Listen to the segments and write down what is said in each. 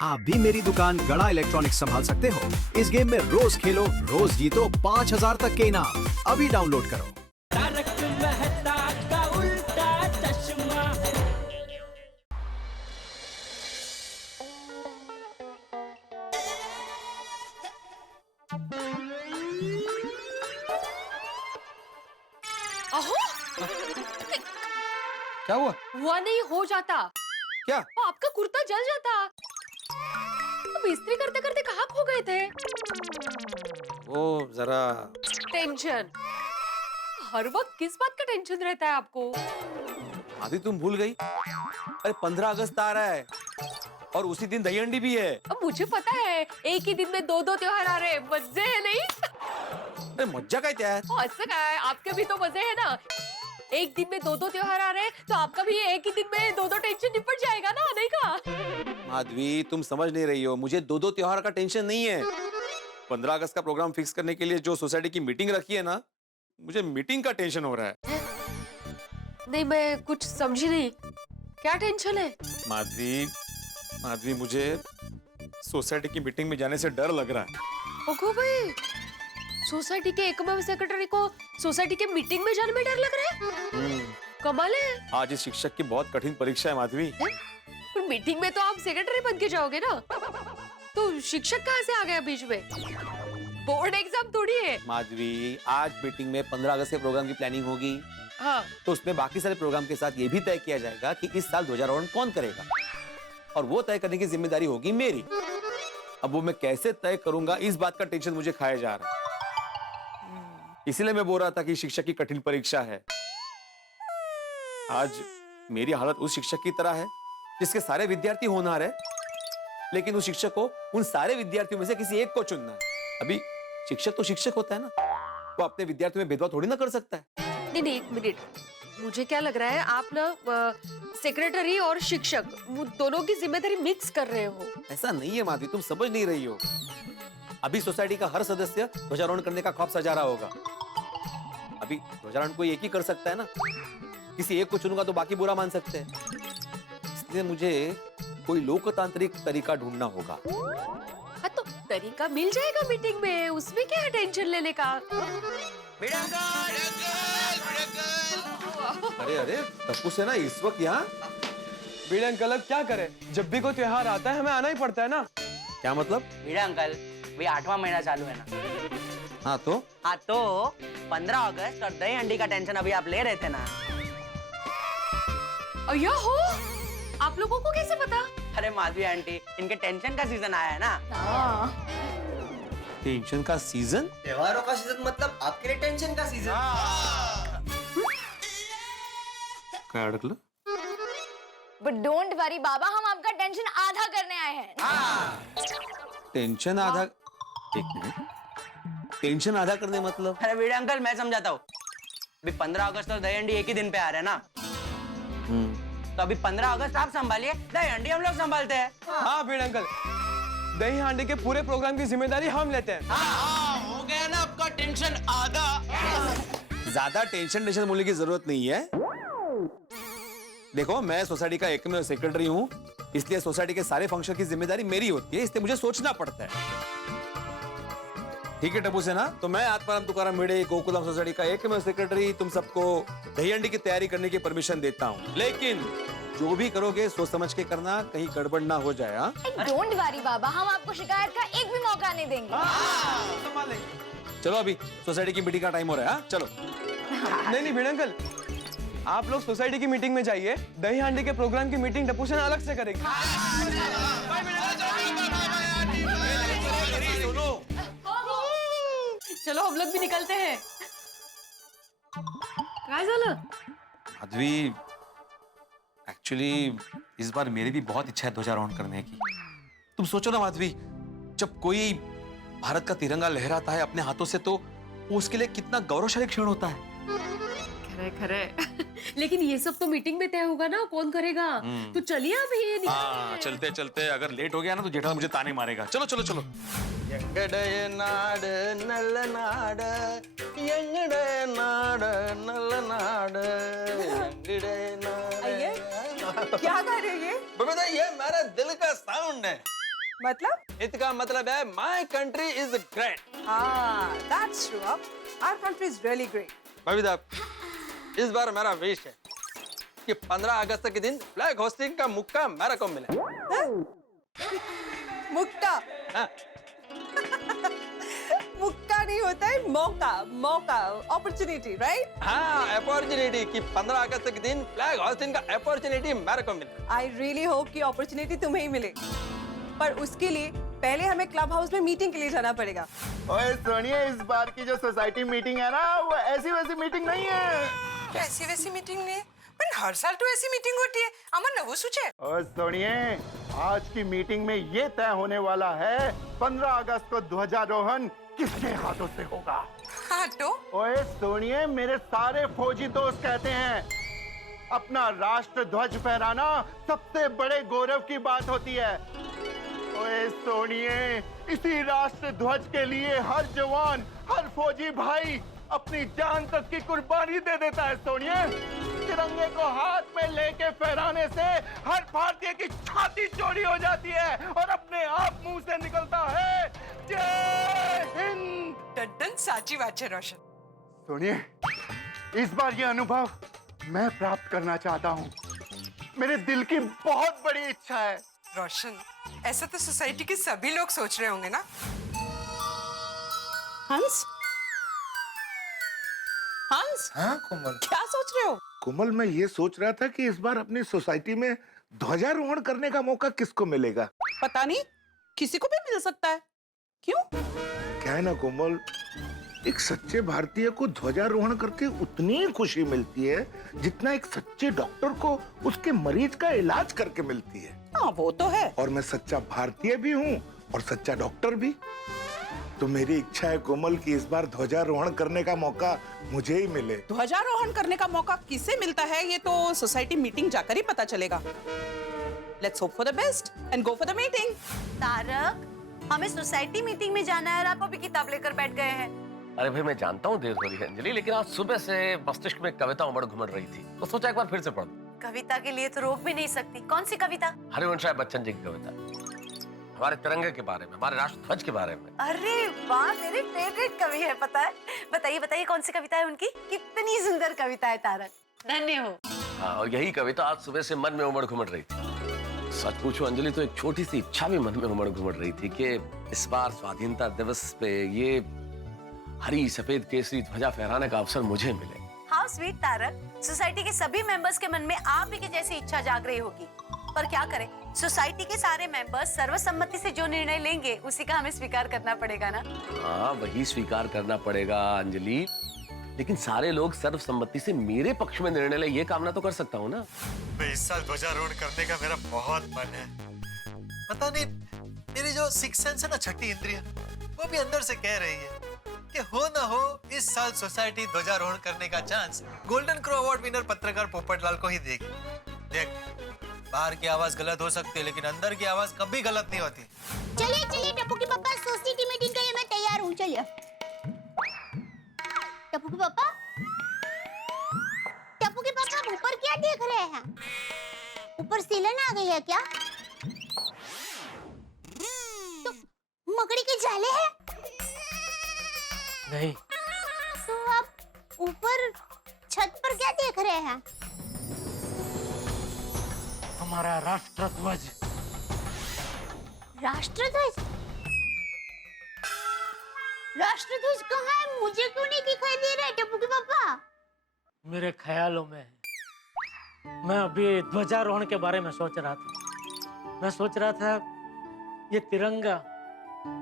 आप भी मेरी दुकान गड़ा इलेक्ट्रॉनिक्स संभाल सकते हो। इस गेम में रोज खेलो, रोज जीतो 5000 तक के इनाम। अभी डाउनलोड करो। तारक मेहता का उल्टा चश्मा। अहो क्या हुआ? हुआ नहीं, हो जाता। क्या? वो आपका कुर्ता जल जाता। अब इस्त्री करते करते कहाँ खो गए थे? वो जरा टेंशन। हर वक्त किस बात का टेंशन रहता है आपको? आदि तुम भूल गई? अरे 15 अगस्त आ रहा है और उसी दिन दही हंडी भी है। अब मुझे पता है, एक ही दिन में दो दो त्योहार आ रहे हैं, मजे है नहीं? अरे मज्जा काय त्या असं काय, आपके भी तो मजे है ना। एक दिन में दो दो त्योहार आ रहे हैं, तो आपका भी एक ही दिन में दो दो टेंशन निपट जाएगा ना, नहीं का? माधवी तुम समझ नहीं रही हो, मुझे दो दो त्योहार का टेंशन नहीं है। 15 अगस्त का प्रोग्राम फिक्स करने के लिए जो सोसाइटी की मीटिंग रखी है ना, मुझे मीटिंग का टेंशन हो रहा है। नहीं, मैं कुछ समझी नहीं, क्या टेंशन है? माधवी मुझे सोसाइटी की मीटिंग में जाने से डर लग रहा है। ओगो भाई, सोसाइटी के एकमेव सेक्रेटरी को सोसाइटी के मीटिंग में जाने में डर लग रहा है? कमाल है। आज इस शिक्षक की बहुत कठिन परीक्षा है माधवी। पर मीटिंग में तो आप सेक्रेटरी बन के जाओगे ना, तो शिक्षक कहाँ से आ गया बीच में? बोर्ड एग्जाम थोड़ी है। माधवी आज मीटिंग में 15 अगस्त के प्रोग्राम की प्लानिंग होगी, हाँ, तो उसमें बाकी सारे प्रोग्राम के साथ ये भी तय किया जाएगा कि इस साल ध्वजारोहण कौन करेगा, और वो तय करने की जिम्मेदारी होगी मेरी। अब वो मैं कैसे तय करूंगा, इस बात का टेंशन मुझे खाया जा रहा है। इसीलिए मैं बोल रहा था कि शिक्षक की कठिन परीक्षा है। आज मेरी हालत उस शिक्षक की तरह है जिसके सारे विद्यार्थी होनहार है, लेकिन उस शिक्षक को उन सारे विद्यार्थियों में से किसी एक को चुनना है। अभी शिक्षक तो शिक्षक होता है ना, वो अपने विद्यार्थियों में भेदभाव थोड़ी ना कर सकता है। नहीं, एक मिनट, मुझे क्या लग रहा है, आप ना सेक्रेटरी और शिक्षक वो दोनों की जिम्मेदारी मिक्स कर रहे हो। ऐसा नहीं है माधवी, तुम समझ नहीं रही हो। अभी सोसाइटी का हर सदस्य ध्वजारोहण करने का ख्वाब सजा रहा होगा। अभी ध्वजारोहण कोई एक ही कर सकता है ना, किसी एक को चुनूंगा तो बाकी बुरा मान सकते हैं। इसलिए मुझे कोई लोकतांत्रिक तरीका ढूंढना होगा। हाँ, तो तरीका मिल जाएगा मीटिंग में, उसमें क्या है टेंशन लेने का? अरे अरे टप्पू से ना इस वक्त यहाँ बीड़े अंकल अब क्या करें, जब भी कोई त्योहार आता है हमें आना ही पड़ता है ना। क्या मतलब? भिड़ा अंकल, भाई 8वां महीना चालू है ना। हाँ तो 15 अगस्त और दही हंडी का टेंशन अभी आप ले रहे थे ना। अय्या हो, आप लोगों को कैसे पता? अरे माधवी आंटी, इनके टेंशन का सीजन आया है ना। टेंशन का सीजन? त्योहारों का सीजन मतलब आपके लिए टेंशन का सीजन। क्या अड़कल? बट डोंट वरी बाबा, हम आपका टेंशन आधा करने आए हैं। टेंशन आधा? एक मिनट, टेंशन आधा करने मतलब? अरे भिड़ा अंकल, मैं समझाता हूँ। अभी 15 अगस्त और दही हंडी एक ही दिन पे आ रहे हैं ना, तो अभी 15 अगस्त आप संभालिए, दही हंडी हम लोग संभालते हैं। हाँ बीड़े अंकल, दही हांडी के पूरे प्रोग्राम की जिम्मेदारी हम लेते हैं। हो गया ना आपका टेंशन आधा। ज्यादा टेंशन बोलने की जरूरत नहीं है। देखो, मैं सोसाइटी का एकमेव सेक्रेटरी हूँ, इसलिए सोसाइटी के सारे फंक्शन की जिम्मेदारी मेरी होती है, इसलिए मुझे सोचना पड़ता है। ठीक है टप्पू से ना, तो मैं आत्माराम तुकाराम भिड़े, गोकुलम सोसाइटी का एकमेव सेक्रेटरी, तुम सबको दही हंडी की तैयारी करने की परमिशन देता हूँ। लेकिन जो भी करोगे सोच समझ के करना, कहीं गड़बड़ ना हो जाए। हाँ, डोंट वरी बाबा, हम आपको शिकायत का एक भी मौका नहीं देंगे। चलो अभी सोसाइटी की मीटिंग का टाइम हो रहा है। हाँ चलो। नहीं बीड़े अंकल, आप लोग सोसाइटी की मीटिंग में जाइए, दही हांडी के प्रोग्राम की मीटिंग टप्पू सेना अलग से करेगी। चलो हम लोग भी निकलते हैं। काय झालं? माधवी, एक्चुअली इस बार मेरी भी बहुत इच्छा है ध्वजारोहण करने की। तुम सोचो ना माधवी, जब कोई भारत का तिरंगा लहराता है अपने हाथों से, तो वो उसके लिए कितना गौरवशाली क्षण होता है। खरे खरे। लेकिन ये सब तो मीटिंग में तय होगा ना, कौन करेगा? तो चलिए अभी। हाँ, चलते चलते अगर लेट हो गया ना तो जेठा मुझे ताने मारेगा। चलो चलो चलो। क्या गा रहे हो ये? बबीता, ये मेरा दिल का साउंड है। मतलब? इसका मतलब है my country is great. That's true. Our country is really great. Babita, इस बार मेरा विश है कि 15 अगस्त के दिन फ्लैग होस्टिंग का मौका मेरे को मिले। मुक्का। हाँ। मुक्का नहीं होता है, मौका, मौका, अपॉर्चुनिटी, राइट? हाँ, अपॉर्चुनिटी कि 15 अगस्त के दिन फ्लैग होस्टिंग का अपॉर्चुनिटी मेरे को मिले। आई रियली होप कि अपॉर्चुनिटी तुम्हें ही मिले, पर उसके लिए पहले हमें क्लब हाउस में मीटिंग के लिए जाना पड़ेगा। ओए सोनिया, इस बार की जो सोसाइटी मीटिंग है ना, वो ऐसी वैसी मीटिंग नहीं है। ऐसी वैसी मीटिंग नहीं, पर हर साल तो ऐसी मीटिंग होती है। अमन नवो सूचे। ओए सोनिया, आज की मीटिंग में ये तय होने वाला है 15 अगस्त को ध्वजारोहण किसके हाथों से होगा। हाँ तो? ओए सोनिया, मेरे सारे फौजी दोस्त कहते हैं अपना राष्ट्र ध्वज फहराना सबसे बड़े गौरव की बात होती है। ओए सोनिए, इसी राष्ट्र ध्वज के लिए हर जवान, हर फौजी भाई अपनी जान तक की कुर्बानी दे देता है। सोनिए, तिरंगे को हाथ में लेके फहराने से हर भारतीय की छाती चौड़ी हो जाती है और अपने आप मुंह से निकलता है जय हिंद। टड्डन साची बात है रोशन। सोनिए, इस बार ये अनुभव मैं प्राप्त करना चाहता हूँ। मेरे दिल की बहुत बड़ी इच्छा है। रोशन, ऐसा तो सोसाइटी के सभी लोग सोच रहे होंगे ना? हंस? हंस? हाँ कोमल। क्या सोच रहे हो? कोमल, मैं ये सोच रहा था कि इस बार अपनी सोसाइटी में ध्वजारोहण करने का मौका किसको मिलेगा। पता नहीं, किसी को भी मिल सकता है। क्यों? क्या है ना कोमल, एक सच्चे भारतीय को ध्वजारोहण करके उतनी ही खुशी मिलती है जितना एक सच्चे डॉक्टर को उसके मरीज का इलाज करके मिलती है। हाँ, वो तो है। और मैं सच्चा भारतीय भी हूँ और सच्चा डॉक्टर भी। तो मेरी इच्छा है कोमल कि इस बार ध्वजारोहण करने का मौका मुझे ही मिले। ध्वजारोहण करने का मौका किसे मिलता है ये तो सोसाइटी मीटिंग जाकर ही पता चलेगा। Let's hope for the best and go for the meeting. Tarak, हमें सोसाइटी मीटिंग में जाना है और आप अभी किताब लेकर बैठ गए हैं। अरे भाई, मैं जानता हूँ देर हो रही है अंजलि, लेकिन आज सुबह से मस्तिष्क में कविता उमड़ घुमड़ रही थी, तो सोचा एक बार फिर से पढ़। कविता के लिए तो रोक भी नहीं सकती। कौन सी कविता? हरिवंश राय बच्चन जी की कविता, हमारे तिरंगे के बारे में, हमारे राष्ट्र ध्वज के बारे में। अरे वाह, मेरे फेवरेट कवि है, पता है? बताइए बताइए, कौन सी कविता है उनकी? कितनी सुंदर कविता है तारक, धन्य हो। हाँ, और यही कविता आज सुबह से मन में उमड़ घुमड़ रही थी। सच पूछो अंजलि, तो एक छोटी सी इच्छा भी मन में उमड़ घुमड़ रही थी कि इस बार स्वाधीनता दिवस पे ये हरी सफेद केसरी ध्वजा फहराने का अवसर मुझे मिले। हाउ स्वीट तारक, सोसाइटी के सभी मेंबर्स के मन में आप ही की जैसी इच्छा जाग रही होगी, पर क्या करें, सोसाइटी के सारे मेंबर्स सर्वसम्मति से जो निर्णय लेंगे उसी का हमें स्वीकार करना पड़ेगा ना। हाँ, वही स्वीकार करना पड़ेगा अंजलि, लेकिन सारे लोग सर्वसम्मति से मेरे पक्ष में निर्णय ले, ये कामना तो कर सकता हूँ ना। इस साल ध्वजारोहण करने का मेरा बहुत मन है। पता नहीं, मेरी जो सिक्स सेंस है ना, छठी इंद्रिय, वो भी अंदर से कह रही है कि हो ना हो इस साल सोसाइटी ध्वजारोहण करने का chance golden crow award winner पत्रकार पोपटलाल को ही देगी। देख, बाहर की आवाज गलत हो सकती है, लेकिन अंदर की आवाज कभी गलत नहीं होती। चलिए चलिए टप्पू के पापा, सोसाइटी मीटिंग के लिए मैं तैयार हूँ। चलिए टप्पू के पापा, टप्पू के पापा, आप ऊपर क्या देख रहे हैं? ऊपर सीलन आ गई है क्या? तो मकड़ी के जाले हैं? नहीं। तो आप ऊपर छत पर क्या देख रहे हैं? हमारा राष्ट्र ध्वज। राष्ट्र ध्वज? राष्ट्र ध्वज कहाँ है? मुझे क्यों नहीं दिखाई दे रहा है टप्पू के पापा? मेरे ख्यालों में मैं अभी ध्वजारोहण के बारे में सोच रहा था। मैं सोच रहा था ये तिरंगा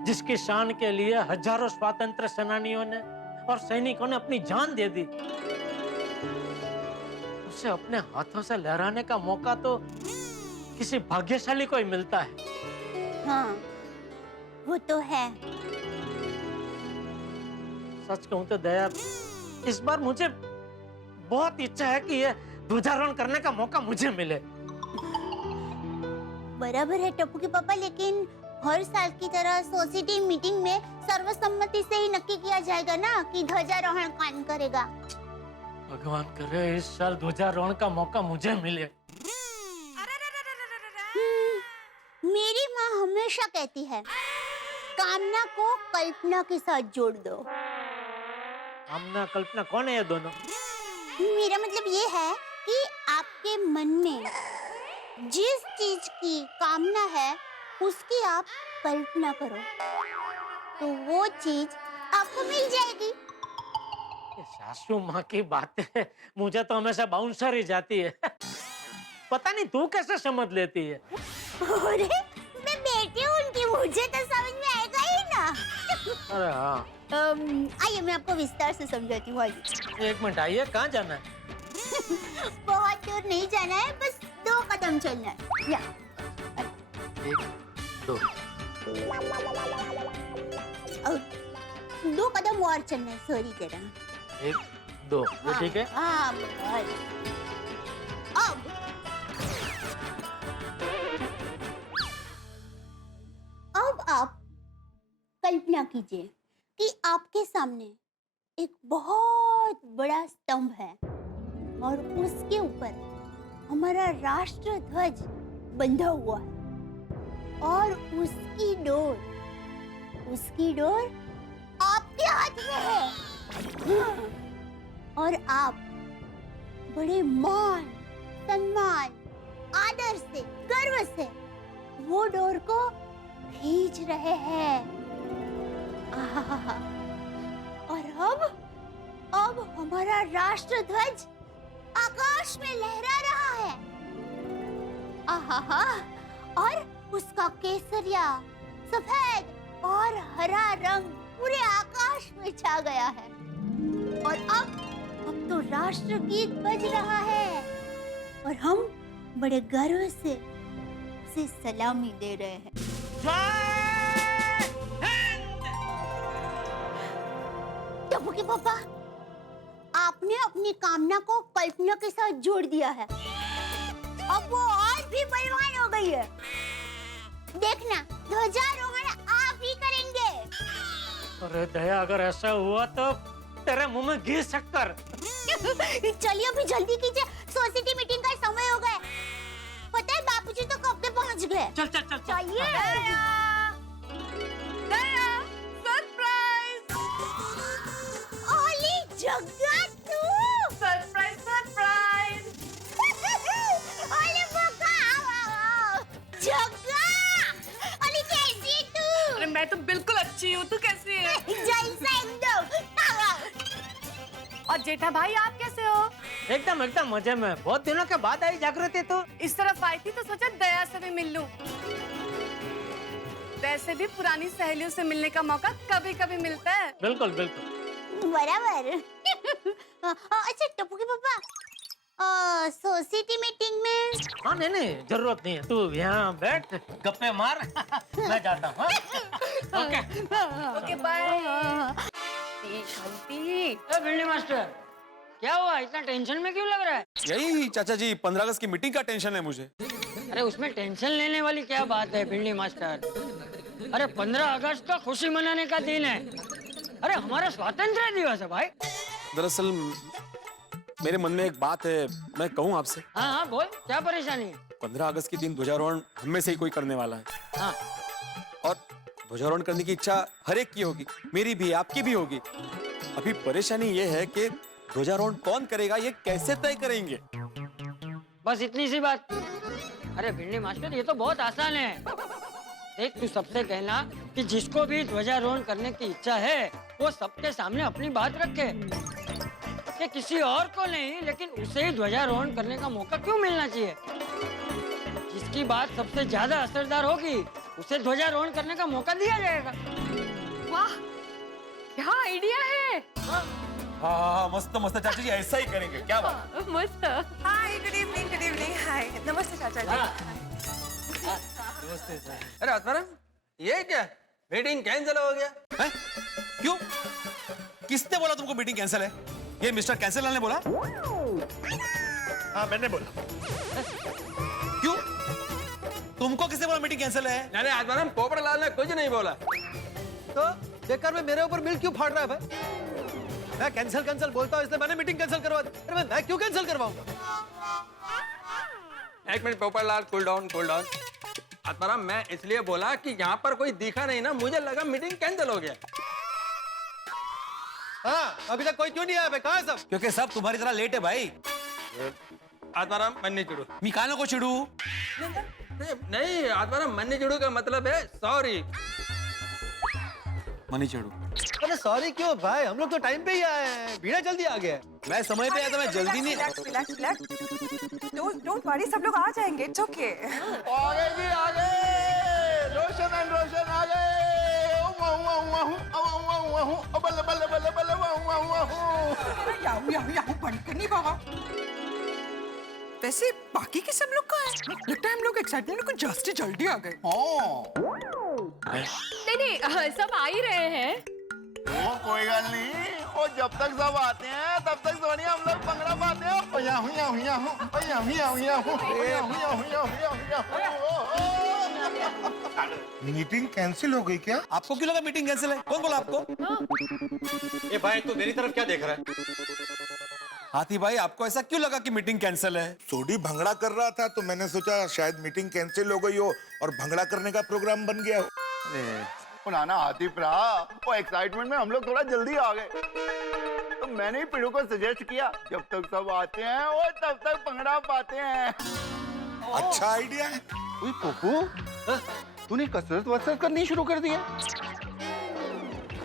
जिसकी शान के लिए हजारों स्वतंत्र सेनानियों ने और सैनिकों ने अपनी जान दे दी, उसे अपने हाथों से लहराने का मौका तो किसी भाग्यशाली को ही मिलता है। हाँ, वो तो है। सच कहूं तो दया, इस बार मुझे बहुत इच्छा है कि ये ध्वजारोहण करने का मौका मुझे मिले। बराबर है टप्पू के पापा, लेकिन हर साल की तरह सोसाइटी मीटिंग में सर्वसम्मति से ही नक्की किया जाएगा ना कि ध्वजारोहण कौन करेगा। भगवान करे इस साल ध्वजारोहण का मौका मुझे मिले। मेरी माँ हमेशा कहती है कामना को कल्पना के साथ जोड़ दो। कामना कल्पना कौन है ये दोनों? मेरा मतलब ये है कि आपके मन में जिस चीज की कामना है उसकी आप कल्पना करो तो वो चीज आपको मिल जाएगी। ये सासू माँ की बातें मुझे तो हमेशा बाउंसर ही जाती है। पता नहीं तू कैसे समझ लेती है। अरे मैं बेटी हूँ उनकी, मुझे तो समझ में आएगा ही ना। अरे हाँ, आइए मैं आपको विस्तार से समझाती हूँ। आइए। एक मिनट, आइए, कहाँ जाना है? बहुत दूर नहीं जाना है, बस 2 कदम चलना है। या 1 2 2 कदम और चलना है। सॉरी जरा। 1 2 ये ठीक है? हाँ बस। अब आप कल्पना कीजिए कि आपके सामने एक बहुत बड़ा स्तंभ है और उसके ऊपर हमारा राष्ट्र ध्वज बंधा हुआ है और उसकी डोर आपके हाथ में है। और आप बड़े मान, सम्मान, आदर से, गर्व से वो डोर को खींच रहे हैं। और अब हमारा राष्ट्र ध्वज आकाश में लहरा रहा है। आहा, और उसका केसरिया, सफेद और हरा रंग पूरे आकाश में छा गया है। और अब तो राष्ट्रगीत बज रहा है और हम बड़े गर्व से उसे सलामी दे रहे हैं। टप्पू के पापा, आपने अपनी कामना को कल्पना के साथ जोड़ दिया है। अब वो और भी बलवान हो गई है। देखना, ध्वजारोहण आप ही करेंगे। अरे दया, अगर ऐसा हुआ तो तेरे मुंह में घी शक्कर। चलिए अभी जल्दी कीजिए, सोसाइटी मीटिंग का समय हो गया। पता है बापूजी तो कब के पहुंच गए। चल चल चल चलिए। सरप्राइज! ओली जग्गा तू! Surprise surprise! ओली बका! जग्गा! ओली कैसी है तू? अरे मैं तो बिल्कुल अच्छी हूँ, तू कैसी है? जैसा एकदम। और जेठा भाई आप कैसे हो? एकदम एकदम मजे में। बहुत दिनों के बाद आई जागृति तो। इस तरफ आई थी तो सोचा दया से भी मिल लूं। वैसे भी पुरानी सहेलियों से मिलने का मौका कभी कभी मिलता है। बिल्कुल बिल्कुल बराबर। अच्छा टप्पू के पापा, सोसाइटी मीटिंग में? हाँ नहीं, जरूरत नहीं है। तू यहाँ बैठ, गप्पे मार। मैं जाता हूँ। Okay bye. शांति। भिंडी मास्टर, क्या हुआ? इतना टेंशन में क्यों लग रहा है? यही चाचा जी, 15 अगस्त की मीटिंग का टेंशन है मुझे। अरे उसमें टेंशन लेने वाली क्या बात है भिंडी मास्टर? अरे 15 अगस्त तो खुशी मनाने का दिन है। अरे हमारा स्वतंत्रता दिवस है भाई। दरअसल मेरे मन में एक बात है, मैं कहूँ आपसे? हाँ हाँ बोल, क्या परेशानी है? 15 अगस्त के दिन ध्वजारोहण हम में से ही कोई करने वाला है। हाँ। और ध्वजारोहण करने की इच्छा हर एक की होगी, मेरी भी, आपकी भी होगी। अभी परेशानी ये है कि ध्वजारोहण कौन करेगा, ये कैसे तय करेंगे? बस इतनी सी बात। अरे भिंडी मास्टर, ये तो बहुत आसान है। देख, तू सबसे कहना कि जिसको भी ध्वजारोहण करने की इच्छा है वो सबके सामने अपनी बात रखे कि किसी और को नहीं, लेकिन उसे ही ध्वजारोहण करने का मौका क्यों मिलना चाहिए। जिसकी बात सबसे ज्यादा असरदार होगी उसे ध्वजारोहण करने का मौका दिया जाएगा। वाह, क्या आइडिया है। हाँ, मस्त मस्त चाचा जी, ऐसा ही करेंगे। क्या बात? मस्त। हाय, गुड इवनिंग। हाय, नमस्ते चाचा जी। अरे आत्माराम, ये क्या मीटिंग कैंसिल हो गया है? क्यों? किसने बोला तुमको मीटिंग कैंसिल है? ये मिस्टर कैंसिल लाल ने बोला? हाँ मैंने बोला। क्यों? तुमको किसने बोला मीटिंग कैंसिल है? अरे आत्माराम, पोपट लाल ने कुछ नहीं बोला। तो बेकार में मेरे ऊपर मिल क्यों फाड़ रहा है भाई? मैं कैंसिल बोलता हूँ, इसलिए मैंने मीटिंग कैंसिल करवा दी। अरे मैं क्यों कैंसिल करवाऊंगा? एक minute Popat Lal, cool down. Atmaram मैं इसलिए बोला कि यहाँ पर कोई दिखा नहीं ना, मुझे लगा मीटिंग कैंसिल हो गया। हाँ, अभी तक कोई क्यों नहीं आया? कहाँ है सब? क्योंकि सब तुम्हारी तरह लेट है भाई। आत्माराम मन नहीं चिड़ू। मी कानो को चिड़ू? नहीं आत्माराम मन नहीं चिड़ू का मतलब है सॉरी। मनी चिड़ू। अरे सॉरी क्यों भाई, हम लोग तो टाइम पे ही आए हैं, भीड़ा जल्दी आ गया। मैं समय पे आया तो मैं जल्दी नहीं। डोंट वरी, सब लोग आ जाएंगे, इट्स ओके। आगे जी आगे, रोशन एंड रोशन आ गए। बल्ले बल्ले बल्ले बल्ले याहू बंद करनी बाबा। वैसे बाकी के सब लोग कहाँ हैं? लगता है हम लोग एक्साइटमेंट में कुछ जल्दी आ गए। नहीं, सब आ ही रहे हैं। वो कोई गल नहीं, और जब तक सब आते हैं तब तक सोनिया हम लोग भंगड़ा पाते हैं। मीटिंग कैंसिल हो गई क्या? आपको क्यों लगा मीटिंग कैंसिल है? कौन बोला आपको? ए भाई तू मेरी तरफ क्या देख रहा है? हाथी भाई आपको ऐसा क्यों लगा कि मीटिंग कैंसिल है? सोडी भंगड़ा कर रहा था तो मैंने सोचा शायद मीटिंग कैंसिल हो गई हो और भंगड़ा करने का प्रोग्राम बन गया हो। पुराना हाथी भरा, वो एक्साइटमेंट में हम लोग थोड़ा जल्दी आ गए, तो मैंने ही पिड़ू को सजेस्ट किया जब तक सब आते हैं वो तब तक भंगड़ा पाते हैं। अच्छा आइडिया है। ओए पप्पू, तूने कसरत वसरत करनी शुरू कर दी है?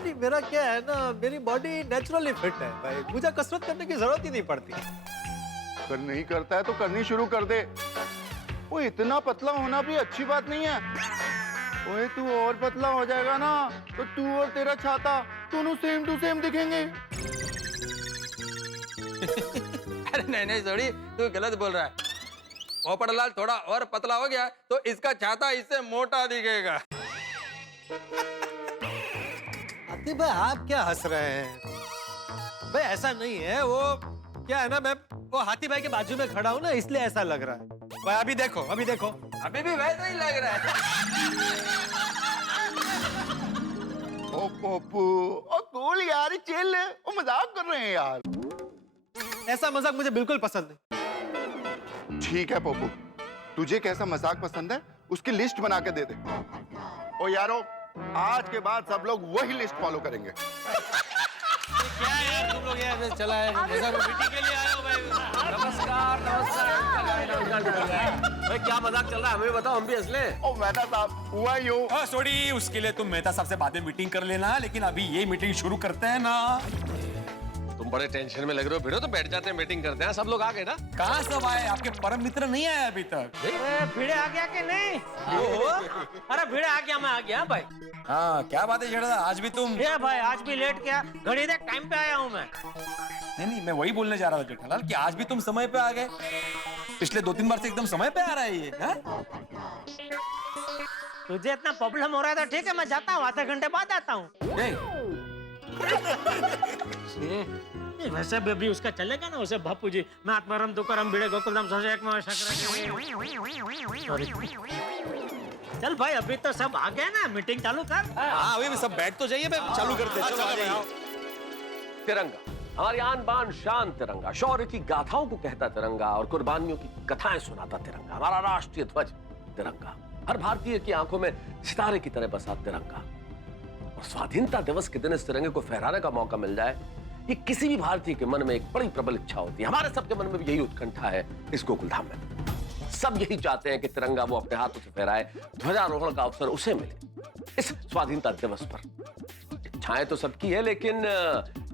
नहीं, मेरा क्या है ना, मेरी बॉडी नेचुरली फिट है भाई, मुझे कसरत करने की जरूरत ही नहीं पड़ती। अगर नहीं करता है तो करनी शुरू कर दे। वो इतना पतला होना भी अच्छी बात नहीं है। ओए तू और पतला हो जाएगा ना तो तू और तेरा छाता दोनों सेम टू सेम दिखेंगे। अरे नहीं सोडी, तू गलत बोल रहा है। पोपटलाल थोड़ा और पतला हो गया तो इसका छाता इससे मोटा दिखेगा। हाथी भाई आप क्या हंस रहे हैं? भाई ऐसा नहीं है, वो क्या है ना, मैं वो हाथी भाई के बाजू में खड़ा हूँ ना, इसलिए ऐसा लग रहा है। भाई अभी देखो अभी भी वैसा ही लग रहा है। ओ पप्पू, ओ कूल यार, चिल, वो मजाक कर रहे हैं यार। ऐसा मजाक मुझे बिल्कुल पसंद नहीं। ठीक है पप्पू, तुझे कैसा मजाक पसंद है उसकी लिस्ट बना के दे दे। ओ यारो, आज के बाद सब लोग वही लिस्ट फॉलो करेंगे। क्या यार तुम लोग यार चला है, मीटिंग के लिए आए हो भाई? नमस्कार। भाई क्या मजाक चल रहा है, हमें बताओ, हम भी हंस लें। ओ मेहता साहब, हुआ यूं। हाँ सोडी, उसके लिए तुम मेहता साहब से बाद में मीटिंग कर लेना, लेकिन अभी ये मीटिंग शुरू करते हैं ना। तुम बड़े टेंशन में लग रहे हो, भिड़ो तो बैठ जाते हैं, मीटिंग करते हैं। सब लोग आ गए ना? कहाँ सब आए? आपके परम मित्र नहीं आए अभी तक। भिड़े आ गया कि नहीं? अरे भिड़े आ गया, मैं आ गया भाई। हाँ क्या बात है जेठा, आज भी तुम? ये भाई आज भी लेट गया, घड़ी देख टाइम पे आया हूँ मैं। नहीं, मैं वही बोलने जा रहा था जेठालाल कि आज भी तुम समय पे आ गए। पिछले 2-3 बार से एकदम समय पे आ रहा है ये। तुझे इतना प्रॉब्लम हो रहा है तो ठीक है, मैं जाता हूँ, आधे घंटे बाद आता हूँ। वैसे भी उसका चलेगा ना, उसे बापू जी, मैं आत्माराम तुकाराम भिड़े गोकुलधाम सोचे एक में चल भाई, अभी तो सब आ गए ना, मीटिंग चालू कर। हाँ अभी सब बैठ तो जाइए, चालू करते हैं। चलो आ जाइए। तिरंगा हमारी आन बान शान, तिरंगा शौर्य की गाथाओं को कहता तिरंगा और कुर्बानियों की कथाएं सुनाता तिरंगा, हमारा राष्ट्रीय ध्वज तिरंगा, हर भारतीय की आंखों में सितारे की तरह बसा तिरंगा। और स्वाधीनता दिवस के दिन इस तिरंगे को फहराने का मौका मिल जाए, ये किसी भी भारतीय के मन में एक बड़ी प्रबल इच्छा होती है। हमारे सबके मन में भी यही उत्कंठा है इस गोकुलधाम में। सब यही चाहते हैं कि तिरंगा वो अपने हाथों से फहराए, ध्वजारोहण का अवसर उसे मिले इस स्वाधीनता दिवस पर। इच्छाएं तो सबकी है, लेकिन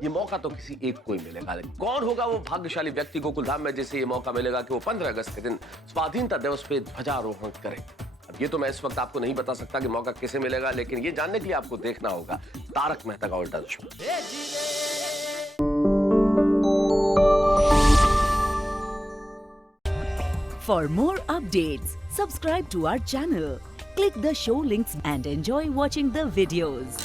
ये मौका तो किसी एक को ही मिलेगा। कौन होगा वो भाग्यशाली व्यक्ति गोकुलधाम में जिसे ये मौका मिलेगा कि वो 15 अगस्त के दिन स्वाधीनता दिवस पे ध्वजारोहण करे? अब ये तो मैं इस वक्त आपको नहीं बता सकता कि मौका किसे मिलेगा, लेकिन ये जानने के लिए आपको देखना होगा तारक मेहता का उल्टा चश्मा। For more updates, subscribe to our channel, click the show links and enjoy watching the videos.